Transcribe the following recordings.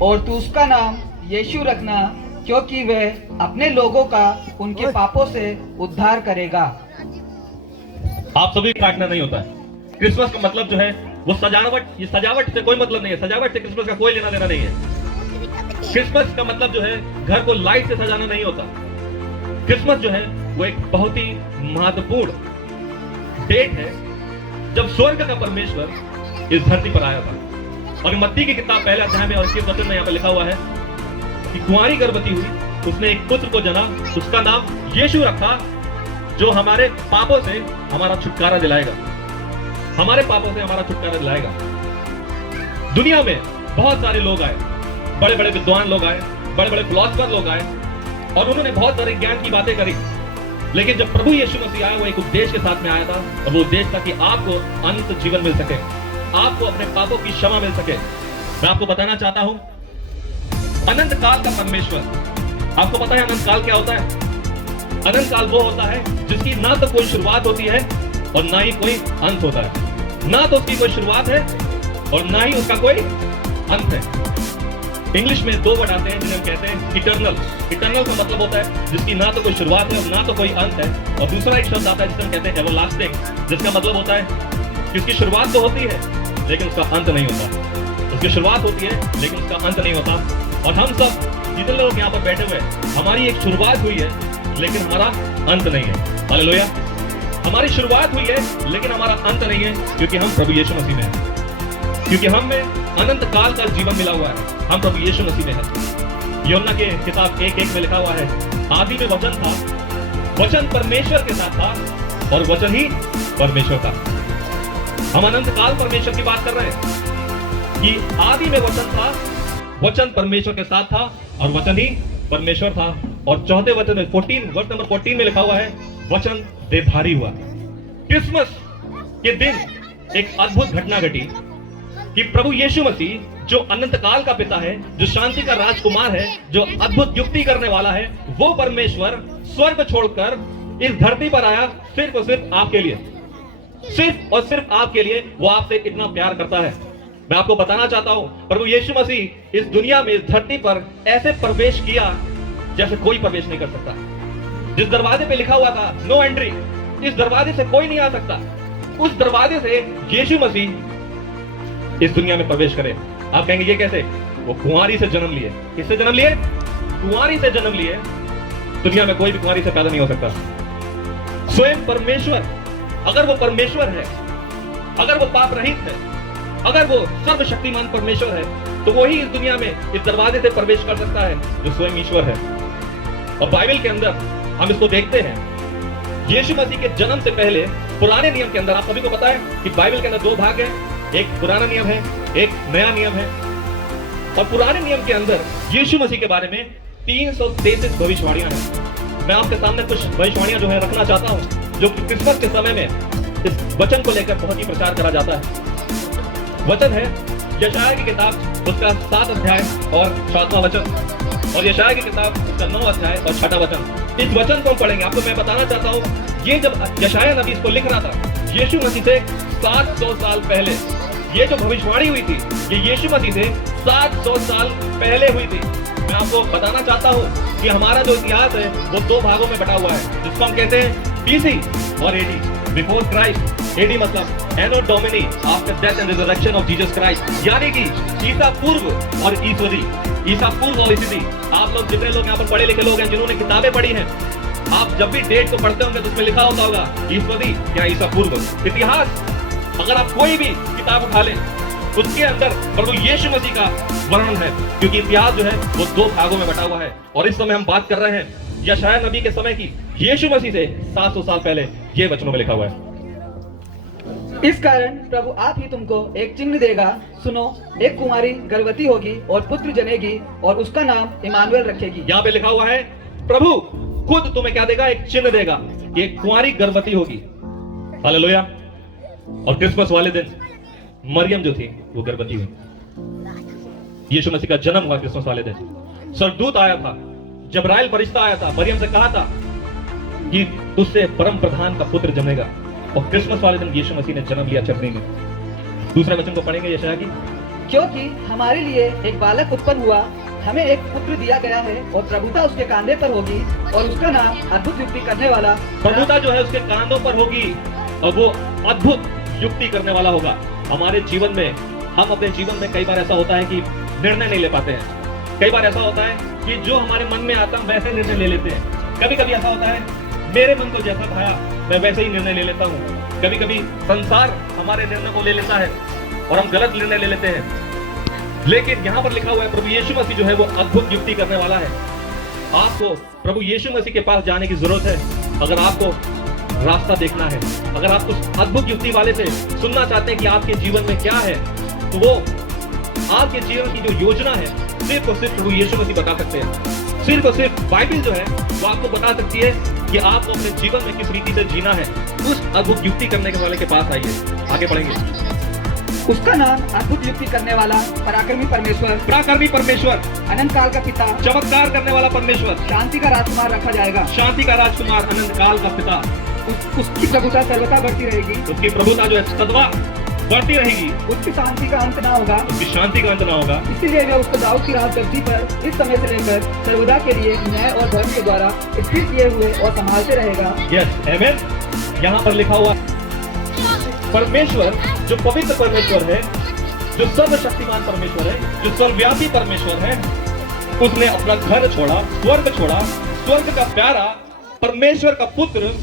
और तू उसका नाम यीशु रखना, क्योंकि वह अपने लोगों का उनके पापों से उद्धार करेगा। आप सभी काटना नहीं होता है। क्रिसमस का मतलब जो है वो सजावट, ये सजावट से कोई मतलब नहीं है। सजावट से क्रिसमस का कोई लेना देना नहीं है। क्रिसमस का मतलब जो है घर को लाइट से सजाना नहीं होता। क्रिसमस जो है वो एक बहुत ही महत्वपूर्ण डेट है जब स्वर्ग का परमेश्वर इस धरती पर आया था। और मत्ती की किताब पहले अध्याय में और इसके वचन में यहाँ पे लिखा हुआ है कि कुंवारी गर्भवती हुई, उसने एक पुत्र को जना, उसका नाम यीशु रखा, जो हमारे पापों से हमारा छुटकारा दिलाएगा। हमारे पापों से हमारा छुटकारा दिलाएगा। दुनिया में बहुत सारे लोग आए, बड़े बड़े विद्वान लोग आए, बड़े बड़े फिलोसफर लोग आए, और उन्होंने बहुत सारे ज्ञान की बातें करी। लेकिन जब प्रभु यीशु मसीह आया, वो एक उपदेश के साथ में आया था, और वो उपदेश था कि आपको अनंत जीवन मिल सके, आपको अपने पापों की क्षमा मिल सके। मैं आपको बताना चाहता हूं, अनंत काल का परमेश्वर, आपको पता है अनंत काल क्या होता है? अनंत काल वो होता है जिसकी ना तो कोई शुरुआत होती है और ना ही कोई अंत होता है। ना तो उसकी कोई शुरुआत है और ना ही उसका कोई अंत है। इंग्लिश में दो वर्ड आते हैं जिन्हें हम कहते हैं इटर्नल। इटर्नल का मतलब होता है जिसकी ना तो कोई शुरुआत है और ना तो कोई अंत है। और दूसरा एक शब्द आता है जिसे हम कहते हैं एवरलास्टिंग, जिसका मतलब होता है कि उसकी शुरुआत तो होती है लेकिन उसका अंत नहीं होता। उसकी शुरुआत होती है लेकिन उसका अंत नहीं होता। और हम सब जितने लोग यहाँ पर बैठे हुए हैं, हमारी एक शुरुआत हुई है लेकिन हमारा अंत नहीं है। हालेलुया। हमारी शुरुआत हुई है लेकिन हमारा अंत नहीं है, क्योंकि हम प्रभु यीशु मसीह में हैं। क्योंकि हम में अनंत काल का जीवन मिला हुआ है। हम प्रभु यीशु मसीह में हैं। यूहन्ना के किताब 1:1 में लिखा हुआ है, आदि में वचन था, वचन परमेश्वर के साथ था और वचन ही परमेश्वर था। हम अनंत काल परमेश्वर की बात कर रहे हैं कि आदि में वचन था, वचन परमेश्वर के साथ था और वचन ही परमेश्वर था। और चौथे वचन में 14 वर्ष नंबर 14 में लिखा हुआ है, वचन देहधारी हुआ। क्रिसमस के दिन एक अद्भुत घटना घटी कि प्रभु यीशु मसीह जो अनंत काल का पिता है, जो शांति का राजकुमार है, जो अद्भुत युक्ति करने वाला है, वो परमेश्वर स्वर्ग छोड़कर इस धरती पर आया सिर्फ और सिर्फ आपके लिए। सिर्फ और सिर्फ आपके लिए। वो आपसे इतना प्यार करता है। मैं आपको बताना चाहता हूं, प्रभु यीशु मसीह इस दुनिया में, इस धरती पर ऐसे प्रवेश किया जैसे कोई प्रवेश नहीं कर सकता। जिस दरवाजे पे लिखा हुआ था नो एंट्री, इस दरवाजे से कोई नहीं आ सकता, उस दरवाजे से यीशु मसीह इस दुनिया में प्रवेश करे। आप कहेंगे ये कैसे? वो कुंवारी से जन्म लिए। किससे जन्म लिए? कुंवारी से जन्म लिए। दुनिया में कोई भी कुंवारी से पैदा नहीं हो सकता। स्वयं परमेश्वर, अगर वो परमेश्वर है, अगर वो पाप रहित है, अगर वो सर्वशक्तिमान परमेश्वर है, तो वो ही इस दुनिया में इस दरवाजे से प्रवेश कर सकता है जो स्वयं ईश्वर है। और बाइबल के अंदर हम इसको देखते हैं, यीशु मसीह के जन्म से पहले पुराने नियम के अंदर, आप सभी को पता है कि बाइबल के अंदर दो भाग हैं, एक पुराना नियम है, एक नया नियम है। और पुराने नियम के अंदर यीशु मसीह के बारे में 333 भविष्यवाणियां हैं। मैं आपके सामने कुछ भविष्यवाणियां जो है रखना चाहता हूं, जो कि क्रिसमस के समय में इस वचन को लेकर बहुत ही प्रचार करा जाता है। वचन है यशायाह की किताब, उसका 7 अध्याय और 7वां वचन, और यशायाह की किताब उसका 9 अध्याय और 6वां वचन। इस वचन को हम पढ़ेंगे। आपको मैं बताना चाहता हूं, ये जब यशायाह नबी इसको लिख रहा था, यीशु मसीह से 700 साल पहले ये जो भविष्यवाणी हुई थी, ये यीशु मसीह से 700 साल पहले हुई थी। मैं आपको बताना चाहता हूं कि हमारा जो इतिहास है वो दो भागों में बटा हुआ है, जिसको हम कहते हैं बीसी और एडी, बिफोर क्राइस्ट। एडी मतलब anno domini, after death and resurrection of Jesus Christ, यानी कि ईसा पूर्व और ईश्वरी। ईसा पूर्व और ईश्वरी। आप लोग जितने लोग यहाँ पर पढ़े लिखे लोग हैं, जिन्होंने किताबें पढ़ी हैं, आप जब भी डेट को पढ़ते होंगे तो उसमें लिखा होगा ईश्वरी या ईसा पूर्व। इतिहास अगर आप कोई भी किताब उठा लें, उसके अंदर प्रभु यीशु मसीह का वर्णन है, क्योंकि इतिहास जो है वो दो भागों में बटा हुआ है। और इस समय हम बात कर रहे हैं यशायाह नबी के समय की, यीशु मसीह से 700 साल पहले ये वचनों में लिखा हुआ है। इस कारण प्रभु आप ही तुमको एक चिन्ह देगा, सुनो, एक कुमारी गर्भवती होगी और पुत्र जनेगी और उसका नाम इमानुएल रखेगी। यहाँ पे लिखा हुआ है प्रभु खुद तुम्हें क्या देगा? एक चिन्ह देगा। एक कुमारी गर्भवती होगी। हालेलुया। और क्रिसमस वाले दिन मरियम जो थी वो गर्भवती हुई। यीशु मसीह का जन्म हुआ क्रिसमस वाले दिन। स्वर्गदूत आया था, जबराइल फरिश्ता आया था, मरियम से कहा था कि तुझसे परम प्रधान का पुत्र जन्मेगा, और क्रिसमस वाले दिन यीशु मसीह ने जन्म लिया चटनी में। दूसरे वचन को पढ़ेंगे यशायाह की। क्योंकि हमारे लिए एक बालक उत्पन्न हुआ, हमें एक पुत्र दिया गया है और प्रभुता उसके कांधे पर होगी और उसका नाम अद्भुत युक्ति करने वाला। प्रभुता जो है उसके कांधों पर होगी और वो अद्भुत युक्ति करने वाला होगा। हमारे जीवन में, हम अपने जीवन में कई बार ऐसा होता है कि निर्णय नहीं ले पाते हैं। कई बार ऐसा होता है कि जो हमारे मन में आता है वैसे निर्णय ले लेते हैं। कभी कभी ऐसा होता है मेरे मन को जैसा भाया मैं वैसे ही निर्णय ले लेता हूँ। कभी कभी संसार हमारे निर्णय को ले लेता है और हम गलत निर्णय ले लेते हैं। लेकिन यहाँ पर लिखा हुआ है प्रभु यीशु मसीह जो है वो अद्भुत युक्ति करने वाला है। आपको प्रभु यीशु मसीह के पास जाने की जरूरत है। अगर आपको रास्ता देखना है, अगर आप उस अद्भुत युक्ति वाले से सुनना चाहते हैं कि आपके जीवन में क्या है, तो वो आपके जीवन की जो योजना है सिर्फ और सिर्फ प्रभु यीशु मसीह बता सकते हैं। सिर्फ और सिर्फ बाइबल जो है वो आपको बता सकती है कि आपको अपने जीवन में किस रीति से जीना है। उस अद्भुत युक्ति करने वाले के पास आइए। आगे बढ़ेंगे। उसका नाम अद्भुत युक्ति करने वाला, पराक्रमी परमेश्वर, अनंत काल का पिता, चमत्कार करने वाला परमेश्वर, शांति का राजकुमार रखा जाएगा। शांति का राजकुमार, अनंत काल का पिता। उसकी प्रभुता सर्वदा बढ़ती रहेगी। उसकी प्रभुता जो है सदा बढ़ती रहेगी। उसकी शांति का अंत ना होगा। उसकी शांति का अंत ना होगा। इसीलिए मैं उसको दाऊद की राजगद्दी पर इस समय से लेकर सर्वदा के लिए न्याय और धर्म के द्वारा स्थिर किए हुए और संभालते रहेगा। यस, आमेन। यहाँ पर लिखा हुआ परमेश्वर जो पवित्र परमेश्वर है, जो सर्वशक्तिमान परमेश्वर है, जो सर्वव्यापी परमेश्वर है, उसने अपना घर छोड़ा, स्वर्ग का प्यारा, परमेश्वर का पुत्र,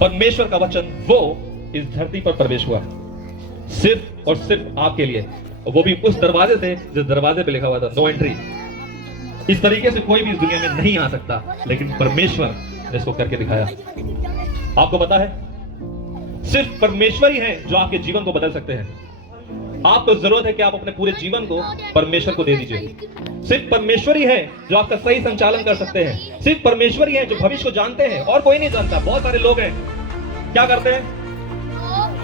परमेश्वर का वचन, वो इस धरती पर प्रवेश हुआ सिर्फ और सिर्फ आपके लिए। वो भी उस दरवाजे से जिस दरवाजे पे लिखा हुआ था नो एंट्री। इस तरीके से कोई भी इस दुनिया में नहीं आ सकता, लेकिन परमेश्वर ने इसको करके दिखाया। आपको पता है सिर्फ परमेश्वर ही है जो आपके जीवन को बदल सकते हैं। आपको जरूरत है कि आप अपने पूरे जीवन को परमेश्वर को दे दीजिए। सिर्फ परमेश्वर ही है जो आपका सही संचालन कर सकते हैं। सिर्फ परमेश्वर ही है जो भविष्य को जानते हैं और कोई नहीं जानता। बहुत सारे लोग हैं क्या करते हैं,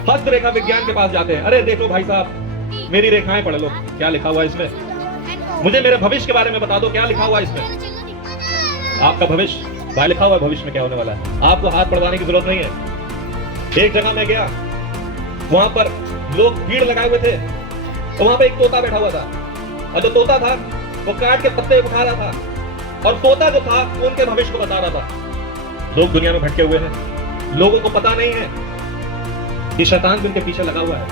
हस्त रेखा विज्ञान के पास जाते हैं। अरे देखो भाई साहब मेरी रेखाएं पढ़ लो, क्या लिखा हुआ है इसमें, मुझे मेरे भविष्य के बारे में बता दो, क्या लिखा हुआ है इसमें। आपका भविष्य भाई लिखा हुआ है, भविष्य में क्या होने वाला है, आपको हाथ पढ़वाने की जरूरत नहीं है। एक जगह मैं गया, वहां पर लोग भीड़ लगाए हुए थे, तो वहां पे एक तोता बैठा हुआ था, और जो तोता था वो काट के पत्ते उठा रहा था, और तोता जो था उनके भविष्य को बता रहा था। लोग दुनिया में भटके हुए हैं, लोगों को पता नहीं है कि शैतान भी उनके पीछे लगा हुआ है,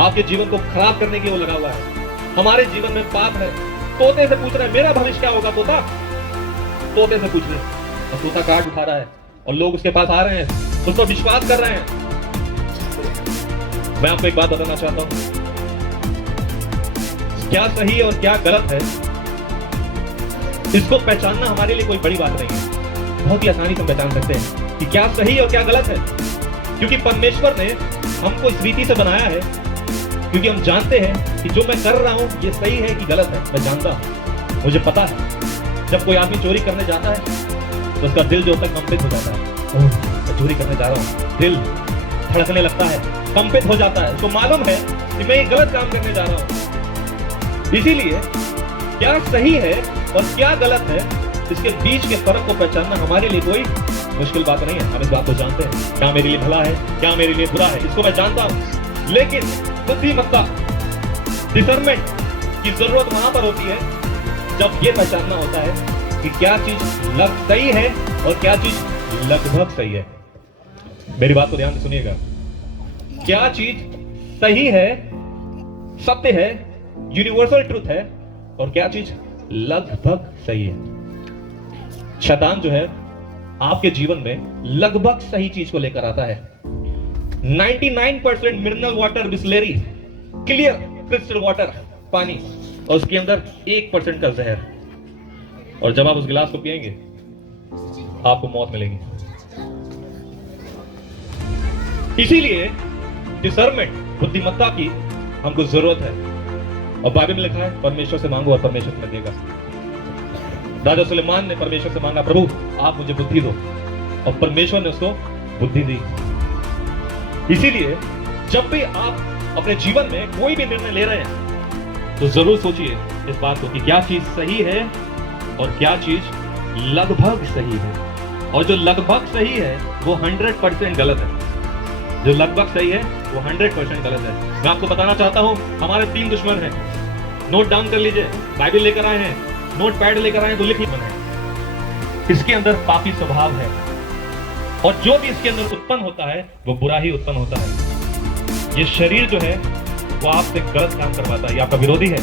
आपके जीवन को खराब करने की वो लगा हुआ है। हमारे जीवन में पाप है। तोते से पूछ रहे हैं मेरा भविष्य क्या होगा, तोता तोते से पूछ रहे हैं, और तोता काट उठा रहा है, और लोग उसके पास आ रहे हैं, उस पर विश्वास कर रहे हैं। मैं आपको एक बात बताना चाहता हूं, क्या सही और क्या गलत है इसको पहचानना हमारे लिए कोई बड़ी बात नहीं है। बहुत ही आसानी से पहचान सकते हैं कि क्या सही और क्या गलत है, क्योंकि परमेश्वर ने हमको इस रीति से बनाया है, क्योंकि हम जानते हैं कि जो मैं कर रहा हूं ये सही है कि गलत है। मैं जानता हूं, मुझे पता है। जब कोई आदमी चोरी करने जाता है तो उसका दिल जो होता है कंपित हो जाता है। मैं चोरी करने जा रहा हूं, दिल धड़कने लगता है, कंपित हो जाता है। उसको मालूम है कि मैं ये गलत काम करने जा रहा हूं। इसीलिए क्या सही है और क्या गलत है, इसके बीच के फर्क को पहचानना हमारे लिए कोई मुश्किल बात नहीं है। हम इस बात को जानते हैं, क्या मेरे लिए भला है, क्या मेरे लिए बुरा है, इसको मैं जानता हूं। लेकिन बुद्धिमत्ता, डिसर्नमेंट की जरूरत वहां पर होती है जब ये पहचानना होता है कि क्या चीज सही है और क्या चीज लगभग सही है। मेरी बात को ध्यान से सुनिएगा। क्या चीज सही है, सत्य है, यूनिवर्सल ट्रुथ है, और क्या चीज लगभग सही है। शैतान जो है आपके जीवन में लगभग सही चीज को लेकर आता है। 99% mineral water, Bisleri, clear crystal water, पानी, और उसके अंदर 1% का जहर, और जब आप उस गिलास को पिएंगे आपको मौत मिलेगी। इसीलिए डिसर्नमेंट, बुद्धिमत्ता की हमको जरूरत है। और बाइबल में लिखा है परमेश्वर से मांगो और परमेश्वर तुम्हें देगा। राजा सुलेमान ने परमेश्वर से मांगा, प्रभु आप मुझे बुद्धि दो, और परमेश्वर ने उसको बुद्धि दी। इसीलिए जब भी आप अपने जीवन में कोई भी निर्णय ले रहे हैं तो जरूर सोचिए इस बात को कि क्या चीज सही है और क्या चीज लगभग सही है, और जो लगभग सही है वो 100% गलत है। जो लगभग सही है वो 100% गलत है। मैं आपको बताना चाहता हूं, हमारे 3 दुश्मन हैं। नोट डाउन कर लीजिए, बाइबल लेकर आए हैं, नोट पैड लेकर आए हैं तो लिख लीजिए। इसके अंदर पापी स्वभाव है, और जो भी इसके अंदर उत्पन्न होता है वो बुरा ही उत्पन्न होता है। ये शरीर जो है वो आपसे गलत काम करवाता है, ये आपका विरोधी है,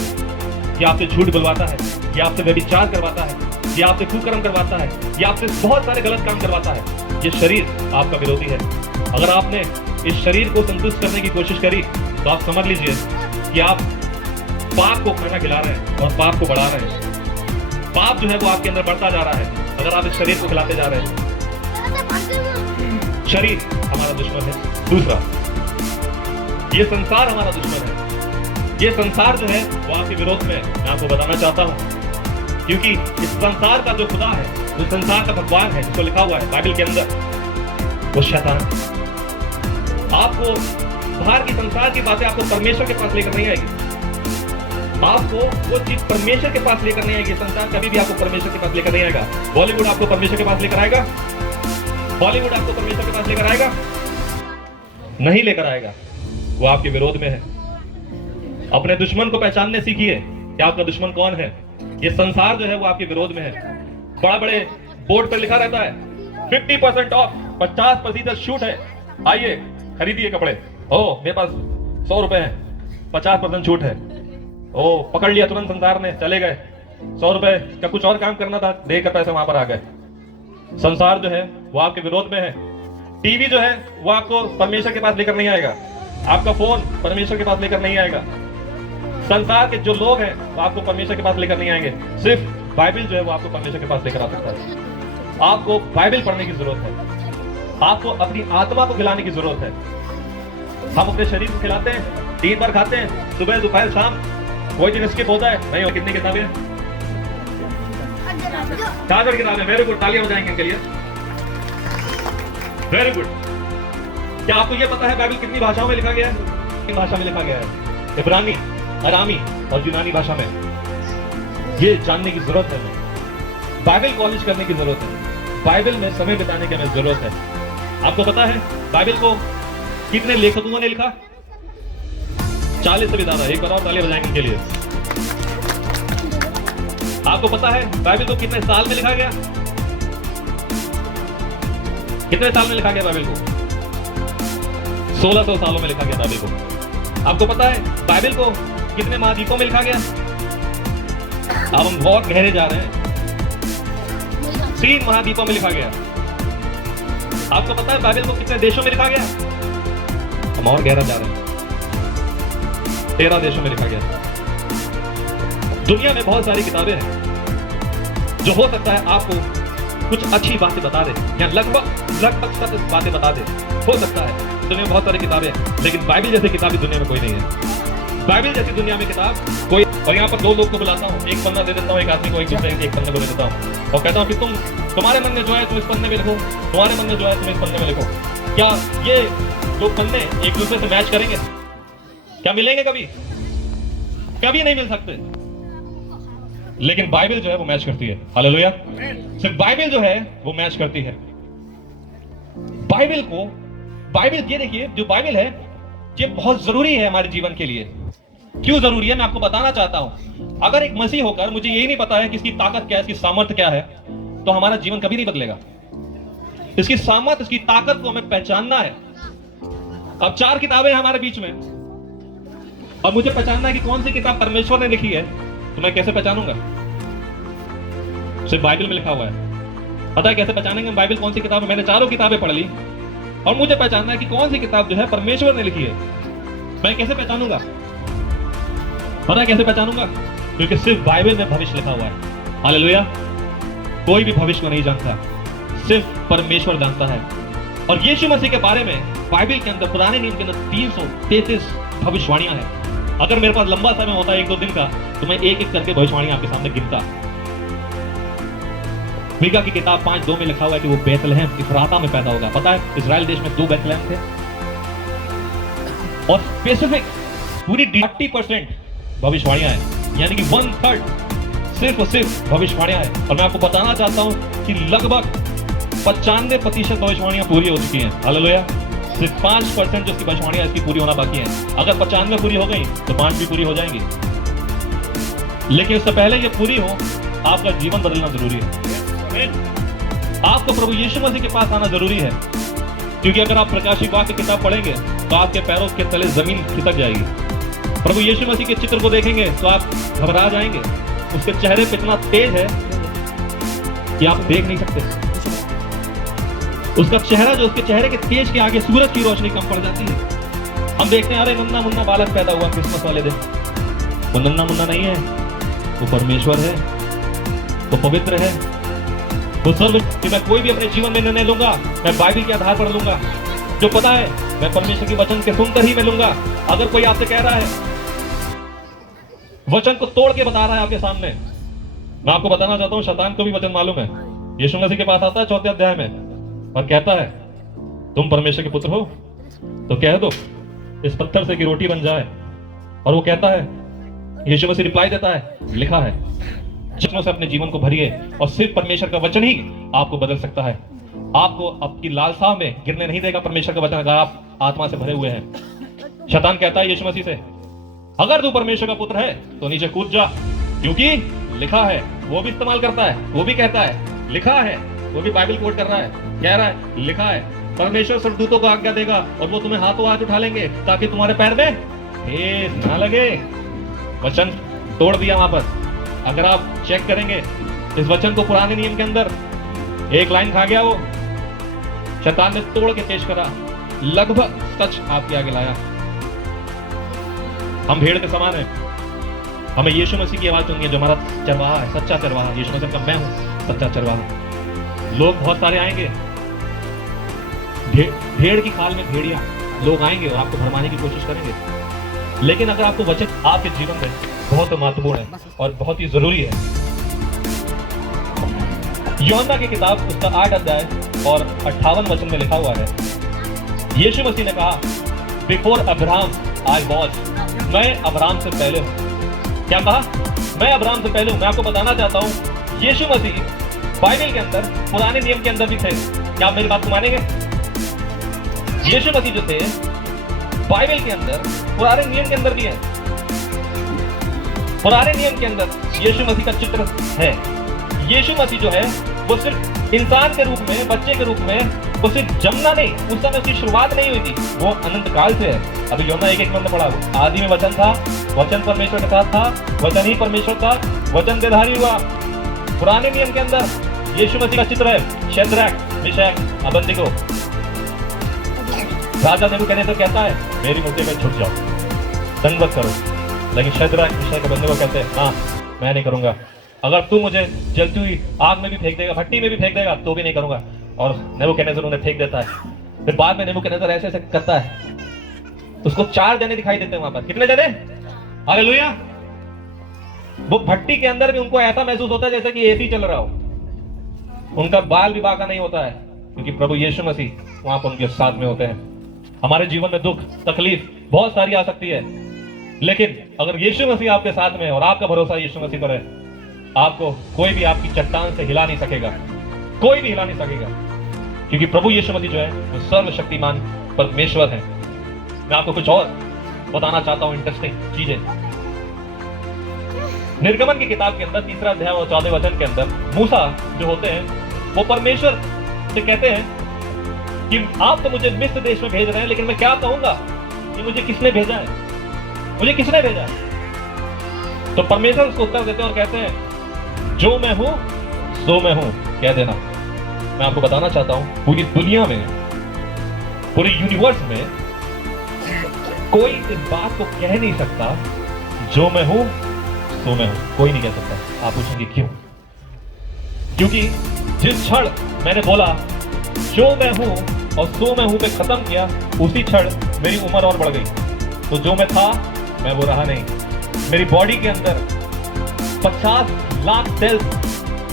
ये आपसे झूठ बुलवाता है, ये आपसे व्यभिचार करवाता है, ये आपसे कुकर्म करवाता है, ये आपसे बहुत सारे गलत काम करवाता है। ये शरीर आपका विरोधी है। अगर आपने इस शरीर को संतुष्ट करने की कोशिश करी तो आप समझ लीजिए कि आप पाप को खाना खिला रहे हैं और पाप को बढ़ा रहे हैं। पाप जो है वो आपके अंदर बढ़ता जा रहा है अगर आप इस शरीर को खिलाते जा रहे हैं। शरीर हमारा दुश्मन है। दूसरा, ये संसार हमारा दुश्मन है। ये संसार जो है वो आपके विरोध में, मैं आपको बताना चाहता हूं, क्योंकि इस संसार का जो खुदा है, जो संसार का भगवान है, जिसको लिखा हुआ है बाइबल के अंदर, वो शैतान। आपको बाहर की संसार की बातें आपको परमेश्वर के पास लेकर नहीं आएगी। आपको वो चीज परमेश्वर के पास लेकर नहीं आएगी। संसार कभी भी आपको परमेश्वर के पास लेकर नहीं आएगा। बॉलीवुड आपको परमेश्वर के पास लेकर आएगा? बॉलीवुड आपको परमेश्वर के पास लेकर आएगा? नहीं लेकर आएगा। वो आपके विरोध में है। अपने दुश्मन को पहचानने सीखिए कि आपका दुश्मन कौन है। ये संसार जो है वो आपके विरोध में है। बड़ा बड़े बोर्ड पर लिखा रहता है 50% ऑफ, 50% छूट है, आइए खरीदिए कपड़े। ओ मेरे पास 100 रुपए है, 50% छूट है। ओ पकड़ लिया तुरंत संसार ने, चले गए। 100 रुपए का कुछ और काम करना था, देकर पैसे वहां पर आ गए। संसार जो है वो आपके विरोध में है। टीवी जो है वो आपको परमेश्वर के पास लेकर नहीं आएगा। आपका फोन परमेश्वर के पास लेकर नहीं आएगा। संसार के जो लोग हैं वो आपको परमेश्वर के पास लेकर नहीं आएंगे। सिर्फ बाइबल जो है वो आपको परमेश्वर के पास लेकर आ सकता है। आपको बाइबल पढ़ने की जरूरत है। आपको अपनी आत्मा को खिलाने की जरूरत है। हम अपने शरीर को खिलाते हैं, 3 बार खाते हैं, सुबह दोपहर शाम। कोई दिन स्किप होता है नहीं? कितनी किताबें हैं? 4 किताबें। वेरी गुड, तालियां बजाएंगे इनके लिए। Very good. क्या आपको यह पता है बाइबल कितनी भाषाओं में लिखा गया है? 3 भाषा में लिखा गया है, इब्रानी, अरामी और यूनानी भाषा में। ये जानने की जरूरत है। बाइबल कॉलेज करने की जरूरत है। बाइबल में समय बिताने की हमें जरूरत है। आपको पता है बाइबल को कितने लेखकों ने लिखा? 40 से भी ज्यादा। एक बार और तालियां बजाएंगे इनके लिए। आपको पता है बाइबल को कितने साल में लिखा गया? कितने साल में लिखा गया बाइबल को? 1600 सालों में लिखा गया बाइबल को। आपको पता है बाइबल को कितने महाद्वीपों में लिखा गया? अब हम बहुत गहरे जा रहे हैं। 3 महाद्वीपों में लिखा गया। आपको पता है बाइबल को कितने देशों में लिखा गया? हम और गहरा जा रहे हैं। 13 देशों में लिखा गया। दुनिया में बहुत सारी किताबें हैं जो हो सकता है आपको कुछ अच्छी बातें बता दे, या लगभग सत्य बातें बता दे। हो सकता है दुनिया में बहुत सारी किताबें हैं, लेकिन बाइबल जैसी किताब दुनिया में कोई नहीं है। बाइबल जैसी दुनिया में किताब कोई। और यहाँ पर 2 लोग को बुलाता हूँ, एक पन्ना दे देता हूँ, एक आदमी को, एक दूसरे एक पन्ने को दे देता हूँ और कहता हूँ कि तुम्हारे मन में जो है तुम इस पन्ने में लिखो, तुम्हारे मन में जो है तुम इस पन्ने में लिखो। क्या ये 2 पन्ने एक दूसरे से मैच करेंगे? क्या मिलेंगे? कभी नहीं मिल सकते। लेकिन बाइबल जो है वो मैच करती है। हालेलुया। सिर्फ बाइबल जो है वो मैच करती है। बाइबल ये देखिए, जो बाइबल है ये बहुत जरूरी है हमारे जीवन के लिए। क्यों जरूरी है मैं आपको बताना चाहता हूं। अगर एक मसीह होकर मुझे यही नहीं पता है कि इसकी ताकत क्या है, इसकी सामर्थ्य क्या है, तो हमारा जीवन कभी नहीं बदलेगा। इसकी सामर्थ्य, इसकी ताकत को हमें पहचानना है। अब 4 किताबें हैं हमारे बीच में, और मुझे पहचानना है कि कौन सी किताब परमेश्वर ने लिखी है। तो मैं कैसे पहचानूंगा? सिर्फ बाइबल में लिखा हुआ है। पता है कैसे पहचानेंगे बाइबल कौन सी किताब है? मैंने 4 किताबें पढ़ ली और मुझे पहचानना है कि कौन सी किताब जो है परमेश्वर ने लिखी है। मैं कैसे पहचानूंगा? पता है कैसे पहचानूंगा? क्योंकि सिर्फ बाइबल में भविष्य लिखा हुआ है। हालेलुया। कोई भी भविष्य को नहीं जानता, सिर्फ परमेश्वर जानता है। और यीशु मसीह के बारे में बाइबल के अंदर, पुराने नियम के अंदर 333 भविष्यवाणियां हैं। अगर मेरे पास लंबा समय होता 1-2 दिन का, तो मैं एक-एक करके भविष्यवाणियां आपके सामने गिनता। मीका की किताब 5:2 में लिखा हुआ है कि वो बैतलहम इफ्राता में पैदा होगा। पता है इजराइल देश में 2 बैतलहम थे, और स्पेसिफिक पूरी 40% भविष्यवाणियां हैं, यानी कि 1/3 सिर्फ और सिर्फ भविष्यवाणियां हैं। और मैं आपको बताना चाहता हूं कि लगभग 95% भविष्यवाणियां पूरी हो चुकी हैं। हालेलुया। सिर्फ 5% जो इसकी भविष्यवाणियां इसकी पूरी होना बाकी है। अगर 95 पूरी हो गई तो 5 भी पूरी हो जाएंगी, लेकिन उससे पहले ये पूरी हो आपका जीवन बदलना जरूरी है। आपको प्रभु यीशु मसीह के पास आना जरूरी है, क्योंकि अगर आप प्रकाशित वाक्य की किताब पढ़ेंगे तो आपके पैरों के तले जमीन खिसक जाएगी। प्रभु यीशु मसीह के चित्र को देखेंगे तो आप घबरा जाएंगे। उसके चेहरे पे इतना तेज है कि आप देख नहीं सकते। उसका चेहरा, जो उसके चेहरे के तेज के आगे सूरज की रोशनी कम पड़ जाती है। हम देखते हैं अरे नन्ना मुन्ना बालक पैदा हुआ क्रिसमस वाले दिन। वो नन्ना मुन्ना नहीं है, वो परमेश्वर है, वो पवित्र है, वो सर्व कि मैं कोई भी अपने जीवन में निर्णय लूंगा मैं बाइबल के आधार पर लूंगा। जो पता है मैं परमेश्वर के वचन के सुनकर ही मैं लूंगा। अगर कोई आपसे कह रहा है, वचन को तोड़ के बता रहा है आपके सामने, मैं आपको बताना चाहता हूं शैतान को भी वचन मालूम है। यीशु मसीह के पास आता है 4 अध्याय में और कहता है तुम परमेश्वर के पुत्र हो तो कह दो इस पत्थर से कि रोटी बन जाए। और वो कहता है, यीशु मसीह रिप्लाई देता है, लिखा है। वचनों से अपने जीवन को भरिए और सिर्फ परमेश्वर का वचन ही आपको बदल सकता है। आपको आपकी लालसा में गिरने नहीं देगा परमेश्वर का वचन, अगर आप आत्मा से भरे हुए हैं। शैतान कहता है यीशु मसीह से, अगर तू परमेश्वर का पुत्र है तो नीचे कूद जा, क्योंकि लिखा है। वो भी इस्तेमाल करता है, वो भी कहता है लिखा है, वो भी बाइबल कोट कर रहा है, कह रहा है लिखा है। परमेश्वर स्वर्गदूतों को आज्ञा देगा और वो तुम्हें हाथों हाथ उठा लेंगे ताकि तुम्हारे पैर में ठेस ना लगे। वचन तोड़ दिया वहां पर। अगर आप चेक करेंगे इस वचन को पुराने नियम के अंदर, एक लाइन खा गया वो, शैतान ने तोड़ के पेश करा, लगभग सच आपके आगे लाया। हम भेड़ के समान हैं, हमें यीशु मसीह की आवाज सुननी है जो हमारा चरवाहा है, सच्चा चरवाहा। यीशु मसीह का मैं हूं सच्चा चरवाहा। लोग बहुत सारे आएंगे, भेड़ की खाल में भेड़िया लोग आएंगे और आपको भरमाने की कोशिश करेंगे, लेकिन अगर आपको वचन आपके जीवन में बहुत महत्वपूर्ण है और बहुत ही जरूरी है। यूहन्ना की किताब उसका 8 अध्याय और 58 वचन में लिखा हुआ है, यीशु मसीह ने कहा, बिफोर अब्राहम आई वॉज, मैं अब्राहम से पहले हूं। क्या कहा? मैं अब्राहम से पहले हूं। मैं आपको बताना चाहता हूं यीशु मसीह बाइबल के अंदर, पुराने नियम के अंदर भी थे। क्या आप मेरी बात को मानेंगे? यीशु मसीह जो थे बाइबल के अंदर, पुराने नियम के अंदर भी है। पुराने नियम के अंदर यीशु मसीह का चित्र है। यीशु मसीह जो है वो सिर्फ इंसान के रूप में, बच्चे के रूप में, वो सिर्फ जन्मा नहीं, उस समय उसकी शुरुआत नहीं हुई थी, वो अनंत काल से है। अभी यूहन्ना 1:1 में पढ़ा, आदि में वचन था, वचन परमेश्वर के साथ था, वचन ही परमेश्वर था, वचन देहधारी हुआ। पुराने नियम के अंदर यीशु मसीह का चित्र है। Shadrach, Meshach, Abednego. राजा नेबूकदनेस्सर कहता है मेरी मूर्ति में झुक जाओ, दंडवत करो, लेकिन शद्रक, मेशक, अबेदनगो कहते हैं हाँ मैं नहीं करूंगा। अगर तू मुझे जलती हुई आग में भी फेंक देगा, भट्टी में भी फेंक देगा, तो भी नहीं करूंगा। और नेबूकदनेस्सर उन्हें फेंक देता है। फिर बाद में नेबूकदनेस्सर ऐसे ऐसे करता है, उसको 4 जने दिखाई देते हैं वहां पर। कितने जने? हालेलुया। वो भट्टी के अंदर भी उनको ऐसा महसूस होता है जैसे कि एसी चल रहा हो। उनका बाल भी बाका नहीं होता है, क्योंकि प्रभु यीशु मसीह वहां पर उनके साथ में होते हैं। हमारे जीवन में दुख, तकलीफ बहुत सारी आ सकती है, लेकिन अगर यीशु मसीह आपके साथ में और आपका भरोसा यीशु मसीह पर है, आपको कोई भी आपकी चट्टान से हिला नहीं सकेगा, कोई भी हिला नहीं सकेगा, क्योंकि प्रभु यीशु मसीह जो है वो सर्वशक्तिमान परमेश्वर है। मैं आपको कुछ और बताना चाहता हूं, इंटरेस्टिंग चीजें। निर्गमन की किताब के अंदर 3 अध्याय और 14 वचन के अंदर मूसा जो होते हैं वो परमेश्वर से कहते हैं कि आप तो मुझे मिस्र देश में भेज रहे हैं, लेकिन मैं क्या कहूंगा कि मुझे किसने भेजा है, मुझे किसने भेजा है? तो परमेश्वर उसको उत्तर देते हैं और कहते हैं जो मैं हूं सो मैं हूं, कह देना। मैं आपको बताना चाहता हूं पूरी दुनिया में, पूरे यूनिवर्स में कोई इस बात को कह नहीं सकता जो मैं हूं सो मैं हूं, कोई नहीं कह सकता। आप पूछेंगे क्यों? क्योंकि जिस क्षण मैंने बोला जो मैं हूं और सो मैं हूं पे खत्म किया, उसी क्षण मेरी उम्र और बढ़ गई। तो जो मैं था मैं वो रहा नहीं। मेरी बॉडी के अंदर 50 लाख सेल्स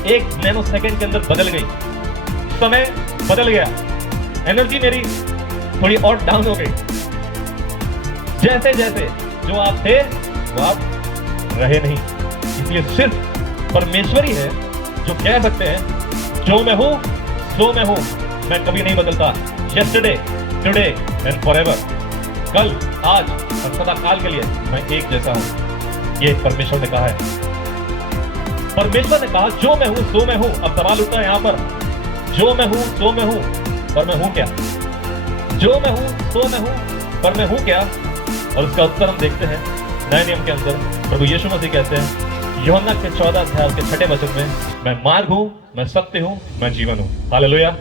1 नैनो सेकेंड के अंदर बदल गई, समय बदल गया, एनर्जी मेरी थोड़ी और डाउन हो गई। जैसे जैसे जो आप थे वो आप रहे नहीं। इसलिए सिर्फ परमेश्वरी है जो कह सकते हैं जो मैं हूं सो मैं हूं, मैं कभी नहीं बदलता। यस्टरडे, टुडे एंड फॉरएवर, कल, आज और सदा काल के लिए मैं एक जैसा हूं। ये परमेश्वर ने कहा है। परमेश्वर ने कहा जो मैं हूं सो मैं हूं। अब सवाल उठता है यहां पर, जो मैं हूं सो मैं हूं, पर मैं हूं क्या? जो मैं हूं सो मैं हूं, पर मैं हूं क्या? और उसका उत्तर हम देखते हैं नए नियम के अंदर। प्रभु यीशु मसीह कहते हैं यूहन्ना के 14 अध्याय के 6 वचन में, मैं मार्ग हूं, मैं सत्य हूं, मैं जीवन हूं। हालेलुया।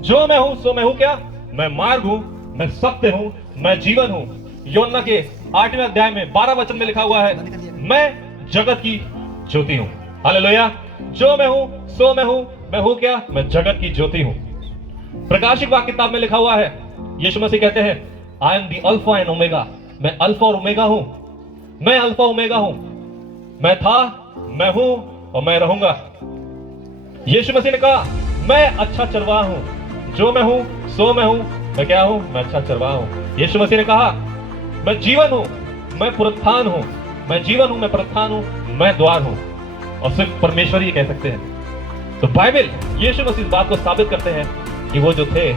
जो मैं हूं सो मैं हूं क्या? मैं मार्ग हूं, मैं सत्य हूं, मैं जीवन हूं। यूहन्ना के 8वें अध्याय में 12 वचन में लिखा हुआ है, मैं जगत की ज्योति हूं। हालेलुया। जो मैं हूं सो मैं हूं क्या? मैं जगत की ज्योति हूं। प्रकाशिक वाक्य किताब में लिखा हुआ है, यीशु मसीह कहते हैं I am the alpha and omega, मैं अल्फा और ओमेगा हूं। मैं अल्फा ओमेगा हूं, मैं था, मैं हूं और मैं रहूंगा। यीशु मसीह ने कहा मैं अच्छा चरवाहा हूं। जो मैं हूं सो मैं हूं, मैं क्या हूं? मैं अच्छा चरवाहा हूं। यीशु मसीह ने कहा मैं जीवन हूं, मैं पुनरुत्थान हूं, मैं जीवन हूं, मैं पुनरुत्थान हूं, मैं द्वार हूं। और सिर्फ परमेश्वर ही कह सकते हैं। तो बाइबल यीशु मसीह इस बात को साबित करते हैं कि वो जो थे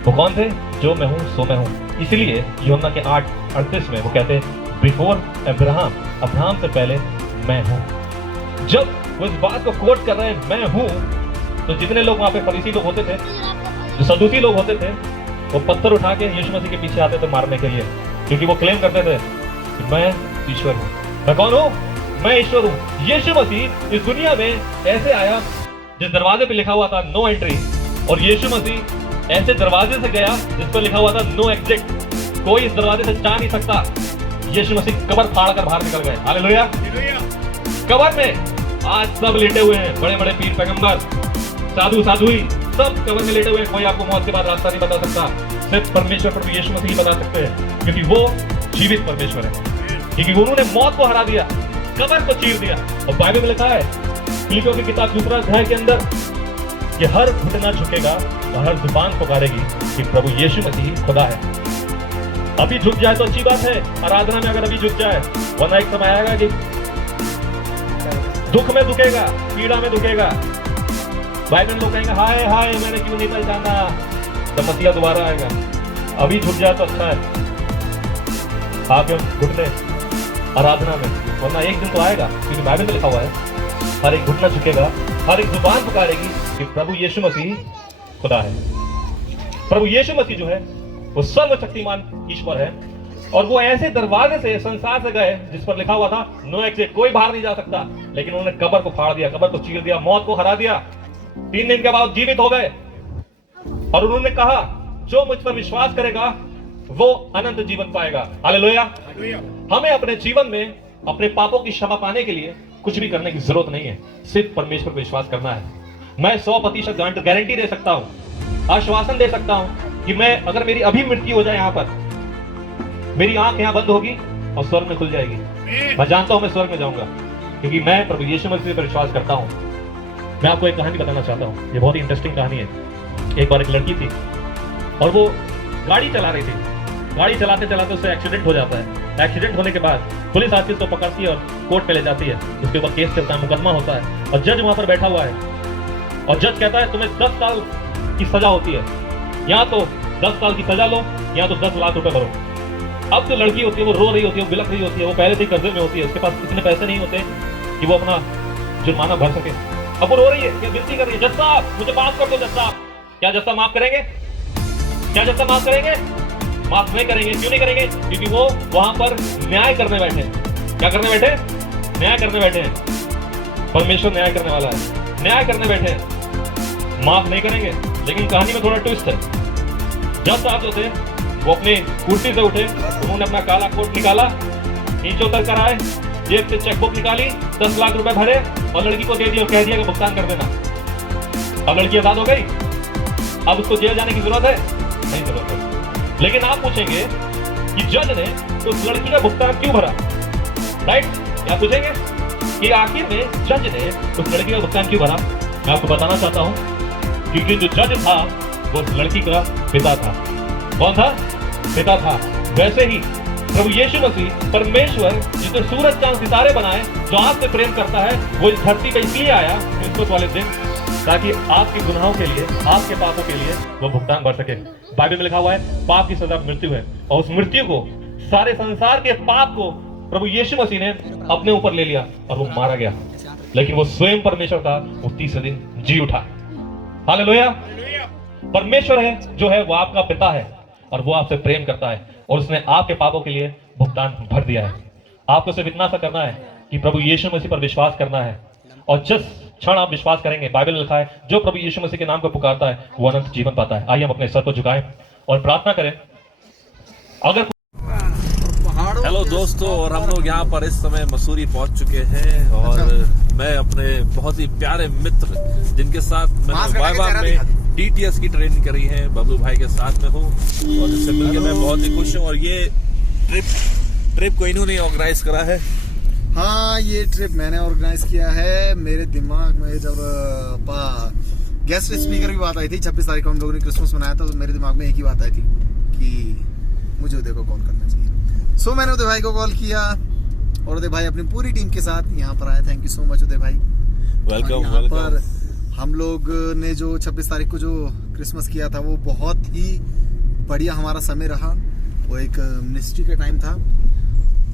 वो कौन थे? जो मैं हूं सो मैं हूं। इसलिए यूहन्ना के 8:38 में वो कहते हैं बिफोर अब्राहम, अब्राहम से पहले मैं हूं। जब वो इस बात को कोट कर रहे हैं मैं हूं, तो जितने लोग वहां पे फरीसी लोग होते थे, जो सदूसी लोग होते थे, वो पत्थर उठा के यीशु मसीह के पीछे आते थे मारने के लिए, क्योंकि वो क्लेम करते थे कि मैं ईश्वर हूं। मैं कौन हूं? मैं ईश्वर हूं। यीशु मसीह इस दुनिया में ऐसे आया जिस दरवाजे पे लिखा हुआ था नो एंट्री, और यीशु मसीह ऐसे दरवाजे से गया जिस पर लिखा हुआ था नो एग्जिट, कोई इस दरवाजे से जा नहीं सकता। यीशु मसीह कब्र फाड़ कर बाहर निकल गए। हालेलुया। कब्र में आज सब लेटे हुए हैं, बड़े बड़े पीर पैगंबर, साधु साधुई, सब कब्र में लेटे हुए हैं। कोई आपको मौत के बाद रास्ता नहीं बता सकता, सिर्फ परमेश्वर प्रभु यीशु मसीह बता सकते हैं, क्योंकि वो जीवित परमेश्वर है, क्योंकि उन्होंने मौत को हरा दिया, कब्र को चीर दिया। और बाइबल में लिखा है फिलिपियों की किताब 2 अध्याय के अंदर कि हर घुटना झुकेगा और हर जुबान पुकारेगी कि प्रभु यीशु मसीह खुदा है। अभी झुक जाए तो अच्छी बात है, आराधना में अगर अभी झुक जाए, वरना एक समय आएगा कि दुख में दुखेगा, पीड़ा में दुखेगा। बाइबल में लोग कहेंगे हाय हाय मैंने क्यों नहीं पहचाना, तो मसीहा दोबारा आएगा। अभी झुक जाए तो अच्छा है, आप घुटने आराधना में, वरना एक दिन तो आएगा, क्योंकि बाइबल में लिखा हुआ है हर एक घुटना झुकेगा, हर एक जुबान पुकारेगी कि प्रभु यीशु मसीह खुदा है। प्रभु यीशु मसीह जो है वो सर्वशक्तिमान ईश्वर है, और वो ऐसे दरवाजे से संसार से गए जिस पर लिखा हुआ था नो एग्जिट, कोई बाहर नहीं जा सकता, लेकिन उन्होंने कब्र को फाड़ दिया, कब्र को चीर दिया, मौत को हरा दिया, 3 दिन के बाद जीवित हो गए। और उन्होंने कहा जो मुझ पर विश्वास करेगा वो अनंत जीवन पाएगा। हालेलुया। हमें अपने जीवन में अपने पापों की क्षमा पाने के लिए कुछ भी करने की जरूरत नहीं है, सिर्फ परमेश्वर पर विश्वास करना है। मैं 100% गारंटी दे सकता हूं, आश्वासन दे सकता हूं कि मैं अगर मेरी अभी मृत्यु हो जाए यहां पर, मेरी आंख यहां बंद होगी और स्वर्ग में खुल जाएगी। मैं जानता हूं मैं स्वर्ग में जाऊंगा, क्योंकि मैं प्रभु यीशु मसीह पर विश्वास करता हूं। मैं आपको एक कहानी बताना चाहता हूं, ये बहुत ही इंटरेस्टिंग कहानी है। एक बार एक लड़की थी और वो गाड़ी चला रही थी, गाड़ी चलाते चलाते उससे एक्सीडेंट हो जाता है। एक्सीडेंट होने के बाद पुलिस आती है, उसको पकड़ती है और कोर्ट पे ले जाती है, उसके ऊपर केस चलता है, मुकदमा होता है, और जज वहां पर बैठा हुआ है, और जज कहता है तुम्हें 10 साल की सजा होती है, या तो 10 साल की सजा लो या तो 10 लाख रुपए भरो। अब जो लड़की होती है वो रो रही होती है, वो बिलख रही होती है, वो पहले से ही कर्जे में होती है, उसके पास इतने पैसे नहीं होते कि वो अपना जुर्माना भर सके। अब वो रो रही है, विनती कर रही है, जज साहब मुझे माफ कर दो जज साहब। क्या जज साहब माफ करेंगे? क्या जज साहब माफ करेंगे? माफ नहीं करेंगे। क्यों नहीं करेंगे? क्योंकि वो वहां पर न्याय करने बैठे हैं। क्या करने बैठे? न्याय करने बैठे हैं। परमेश्वर न्याय करने वाला है, न्याय करने बैठे हैं, माफ नहीं करेंगे। लेकिन कहानी में थोड़ा ट्विस्ट है। जज साहब जो थे वो अपनी कुर्सी से उठे, उन्होंने अपना काला कोट निकाला, नीचे उतर कर आए, जेब से चेकबुक निकाली, 10 लाख रुपए भरे और लड़की को दे दिया और कह दिया कि भुगतान कर देना। अब लड़की आजाद हो गई। अब उसको जेल जाने की जरूरत है? नहीं जरूरत है। लेकिन आप पूछेंगे कि जज ने उस लड़की का भुगतान क्यों भरा? राइट? क्या पूछेंगे कि आखिर में जज ने उस लड़की का भुगतान क्यों भरा? मैं आपको बताना चाहता हूं, क्योंकि जो जज था वो उस लड़की का पिता था। कौन था? पिता था। वैसे ही प्रभु यीशु मसीह परमेश्वर जिसने सूरज चांद सितारे बनाए, जो आपसे प्रेम करता है, वो इस धरती पे इसलिए आया क्रिसमस वाले दिन, ताकि आपके गुनाहों के लिए, आपके पापों के लिए वो भुगतान कर सके। बाइबल में लिखा हुआ है पाप की सजा मृत्यु है, और उस मृत्यु को, सारे संसार के पाप को प्रभु यीशु मसीह ने अपने ऊपर ले लिया और वो मारा गया, लेकिन वो स्वयं परमेश्वर था, वो तीसरे दिन जी उठा। हालेलुया। परमेश्वर है जो है वो आपका पिता है, और वो आपसे प्रेम करता है, और उसने आपके पापों के लिए भुगतान भर दिया है। आपको सिर्फ इतना सा करना है कि प्रभु यीशु मसीह पर विश्वास करना है, और जिस क्षण आप विश्वास करेंगे, बाइबल में लिखा है जो प्रभु यीशु मसीह के नाम को पुकारता है वो अनंत जीवन पाता है। आइए हम अपने सर को झुकाएं और प्रार्थना करें। अगर हेलो दोस्तों, और हम लोग यहाँ पर इस समय मसूरी पहुंच चुके हैं, और मैं अपने बहुत ही प्यारे मित्र जिनके साथ मैंने वाइवा में DTS की ट्रेनिंग करी है, बबलू भाई के साथ में हूँ, और इससे मिलकर मैं बहुत ही खुश हूँ। और ये ट्रिप को इन्होंने ऑर्गेनाइज करा है। हाँ, ये ट्रिप मैंने ऑर्गेनाइज किया है। मेरे दिमाग में जब गेस्ट स्पीकर की बात आई थी, 26 तारीख को हम लोगों ने क्रिसमस मनाया था, तो मेरे दिमाग में एक ही बात आई थी कि मुझे उदय को कॉल करना चाहिए। सो मैंने उदय भाई को कॉल किया, और उदय भाई अपनी पूरी टीम के साथ यहाँ पर आए। थैंक यू सो मच उदय भाई। वेलकम। यहाँ पर हम लोग ने जो 26 तारीख को जो क्रिसमस किया था, वो बहुत ही बढ़िया हमारा समय रहा। वो एक मिनिस्ट्री का टाइम था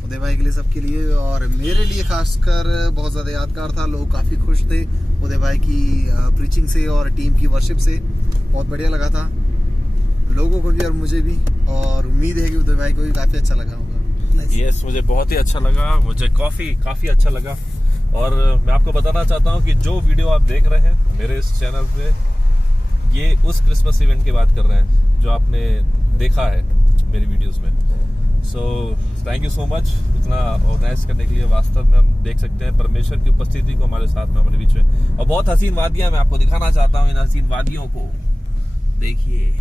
उदय भाई के लिए, सबके लिए, और मेरे लिए खासकर बहुत ज़्यादा यादगार था। लोग काफ़ी खुश थे उदय भाई की प्रीचिंग से और टीम की वर्शिप से। बहुत बढ़िया लगा था लोगों को भी और मुझे भी, और उम्मीद है कि उदय भाई को भी काफ़ी अच्छा लगा होगा। यस, मुझे बहुत ही अच्छा लगा, मुझे काफ़ी अच्छा लगा। और मैं आपको बताना चाहता हूँ कि जो वीडियो आप देख रहे हैं मेरे इस चैनल पे, ये उस क्रिसमस इवेंट की बात कर रहे हैं जो आपने देखा है मेरी वीडियोस में। So thank you so much इतना ऑर्गेनाइज करने के लिए। वास्तव में हम देख सकते हैं परमेश्वर की उपस्थिति को हमारे साथ में, हमारे बीच में, और बहुत हसीन वादियां मैं आपको दिखाना चाहता हूँ। इन हसीन वादियों को देखिए।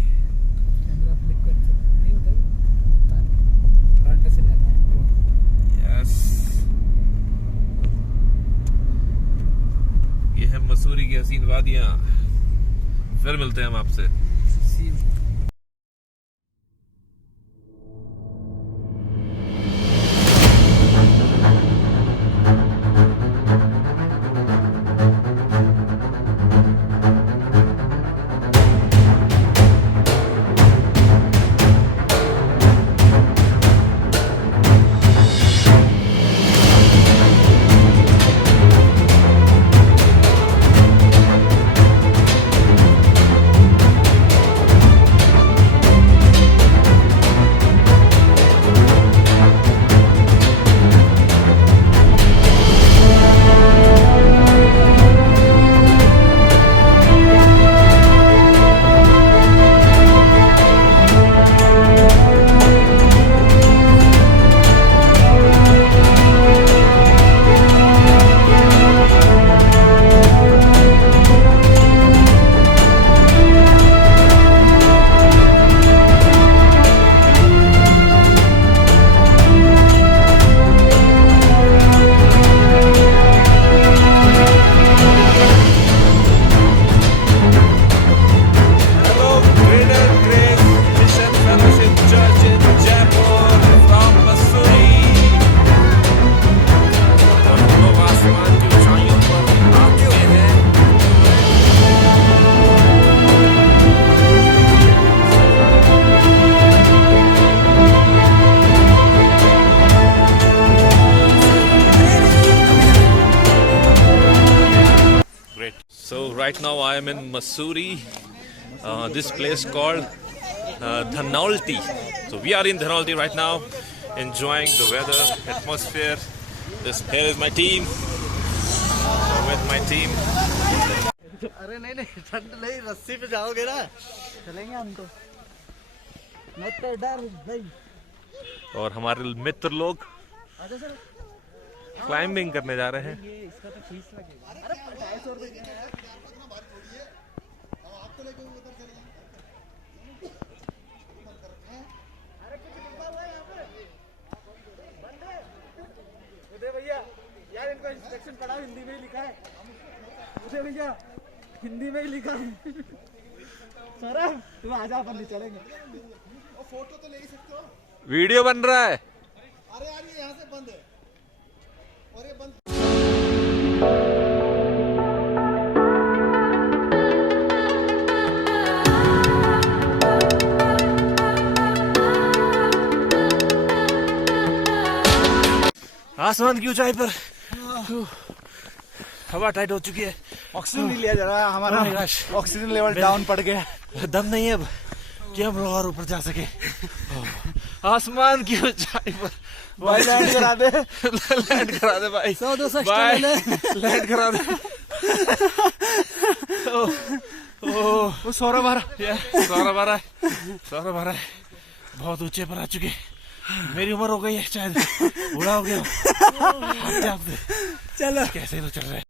ये है मसूरी की हसीन वादियां। फिर मिलते हैं हम आपसे। So right now I am in Mussoorie, this place called Dhanolti. So we are in Dhanolti right now, enjoying the weather, atmosphere. Here is my team. So with my team. अरे नहीं ठंड नहीं, रस्सी पे जाओगे ना, चलेंगे हम तो। मैं तो डर भाई। और हमारे मित्र लोग क्लाइंबिंग करने जा रहे हैं। भैया यार, इनको इंस्ट्रक्शन पढ़ा, हिंदी में ही लिखा है। उसे भैया हिंदी में ही लिखा है। सौरभ तुम आजा, अपन नहीं चलेंगे। और फोटो तो ले ही सकते हो। वीडियो बन रहा है। बंद है और ये बंद आसमान की ऊंचाई पर हवा टाइट हो चुकी है, ऑक्सीजन नहीं लिया जा रहा है हमारा, ऑक्सीजन लेवल डाउन पड़ गया। दम नहीं है अब कि हम लोग और ऊपर जा सके। आसमान की ऊंचाई पर भाई लैंड करा दे, लैंड करा दे भाई, 100-200 भाई लैंड करा दे। वो सौरभ आ रहा, सौरभ आ रहा है, बहुत ऊंचे पर आ चुके। मेरी उम्र हो गई है, शायद बूढ़ा हो गया। चलो कैसे लोग चल रहे हैं।